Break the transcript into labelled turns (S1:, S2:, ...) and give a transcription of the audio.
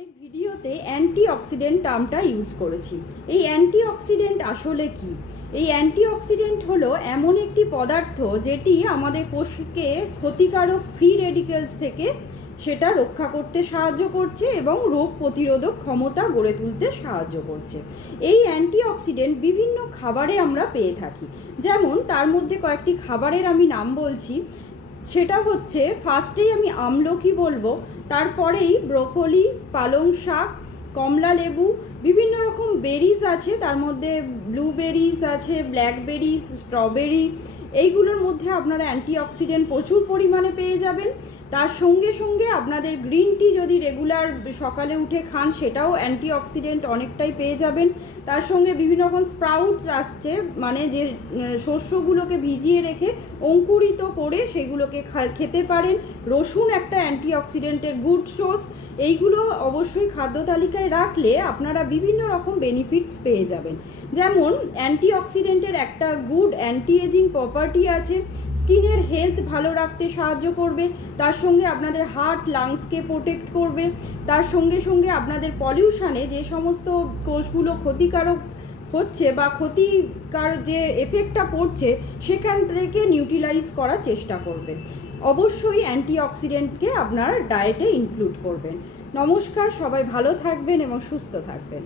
S1: অনেক ভিডিওতে antioxidant টার্মটা use করেছি। এই অ্যান্টিঅক্সিডেন্ট আসলে কি? এই অ্যান্টিঅক্সিডেন্ট হলো এমন একটি পদার্থ যেটি আমাদের কোষকে ক্ষতিকারক ফ্রি রেডিকেলস থেকে সেটা রক্ষা করতে সাহায্য করছে এবং রোগ প্রতিরোধক ক্ষমতা গড়ে তুলতে সাহায্য করছে। এই অ্যান্টিঅক্সিডেন্ট বিভিন্ন খাবারে আমরা পেয়ে থাকি। যেমন তার মধ্যে কয়েকটি খাবারের আমি নাম বলছি। সেটা হচ্ছে ফার্স্টেই আমি আমলকি বলব তারপরেই ব্রোকলি পালং শাক কমলা লেবু বিভিন্ন রকম বেরিজ আছে, তার মধ্যে ব্লুবেরিজ আছে ব্ল্যাকবেরিজ স্ট্রবেরি এইগুলোর মধ্যে আপনারা অ্যান্টিঅক্সিডেন্ট প্রচুর পরিমাণে পেয়ে যাবেন। তার সঙ্গে সঙ্গে আপনাদের গ্রিন টি যদি রেগুলার সকালে উঠে খান, সেটাও অ্যান্টিঅক্সিডেন্ট অনেকটাই পেয়ে যাবেন। তার সঙ্গে বিভিন্ন রকম স্প্রাউটস আসছে মানে যে শস্যগুলোকে ভিজিয়ে রেখে অঙ্কুরিত করে সেগুলোকে খেতে পারেন। রসুন একটা অ্যান্টিঅক্সিডেন্টের গুড সোর্স এইগুলো অবশ্যই খাদ্য তালিকায় রাখলে আপনারা বিভিন্ন রকম বেনিফিটস পেয়ে যাবেন। যেমন অ্যান্টিঅক্সিডেন্টের একটা গুড অ্যান্টি এজিং প্রপার্টি আছে, স্কিনের হেলথ ভালো রাখতে সাহায্য করবে, তার সঙ্গে আপনাদের হার্ট লাংসকে প্রোটেক্ট করবে, তার সঙ্গে সঙ্গে আপনাদের পলিউশানে যে সমস্ত কোষগুলো ক্ষতিকারক হচ্ছে বা ক্ষতিকার যে এফেক্টটা পড়ছে, সেখান থেকে নিউট্রিলাইজ করার চেষ্টা করবেন। অবশ্যই অ্যান্টিঅক্সিডেন্টকে আপনার ডায়েটে ইনক্লুড করবেন। নমস্কার, সবাই ভালো থাকবেন এবং সুস্থ থাকবেন।